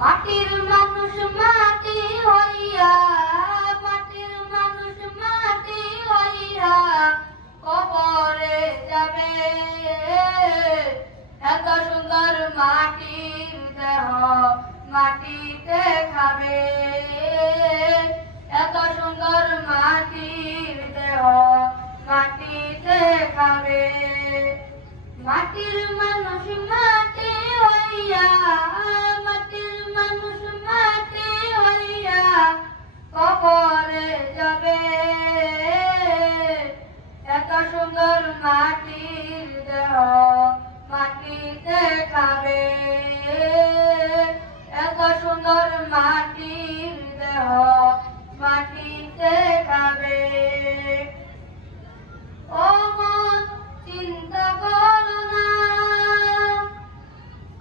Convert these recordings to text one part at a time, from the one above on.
মাটির মানুষ মাটি হইয়া, মাটির মানুষ মাটি হইয়া কবরে যাবে। এত সুন্দর মাটির দেহ মাটিতে খাবে। এত সুন্দর মাটির দেহ মাটিতে খাবে। মাটির মানুষ মাটি হইয়া, মাটির মানুষ মাটি হইয়া কবরে যাবে। এত সুন্দর মাটির দেহ মাটিতে খাবে। এত সুন্দর মাটির দেহ মাটিতে খাবে। ও মন চিন্তা করো না,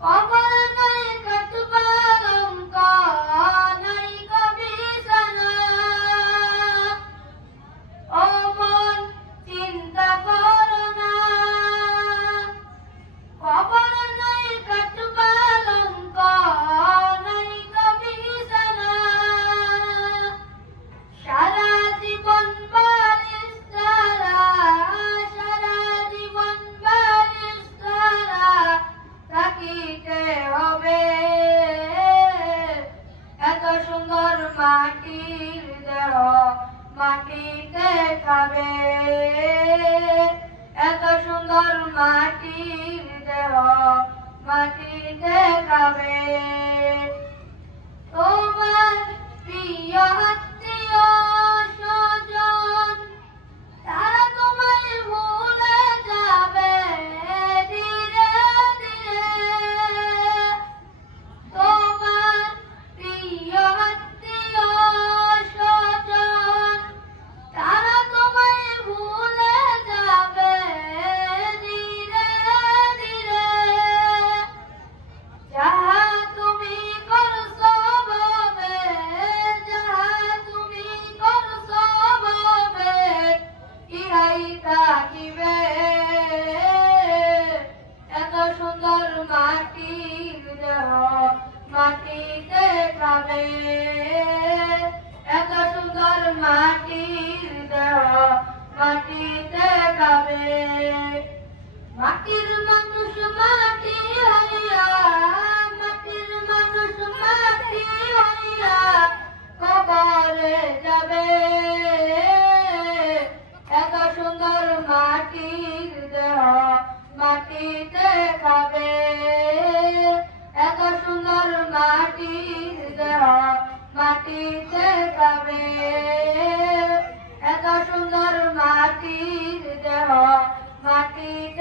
কবর নাই কাটবার অঙ্ক, নাই বিছানা। ও মন চিন্তা করো না, কবর নাই কাটবার অঙ্ক, নাই বিছানা। সারা জীবন বারিশ ছাড়া, সারা জীবন বারিশ ছাড়া থাকিতে হবে। এত সুন্দর মাটির দেহ মাটিতে খাবে। এত সুন্দর মাটির দেহ মাটিতে খাবে। তোমার প্রিয় আত্মীয় স্বজন তারা তোমায় ভুলে যাবে ধীরে ধীরে। তোমার প্রিয় আত্মীয় স্বজন তারা তোমায় ভুলে যাবে ধীরে ধীরে। যাহা তুমি করছো ভাবে, যাহা তুমি করছো ভাবে ইহাই থাকিবে। এত সুন্দর মাটির দেহ মাটিতে খাবে। এত সুন্দর মাটির দেহ মাটিতে খাবে। মাটির মানুষ মাটি হইয়া, মাটির মানুষ মাটি হইয়া কবরে যাবে। এত সুন্দর মাটির দেহ মাটিতে খাবে। এত সুন্দর মাটির দেহ মাটিতে খাবে। এত সুন্দর মাটির দেহ মাটিতে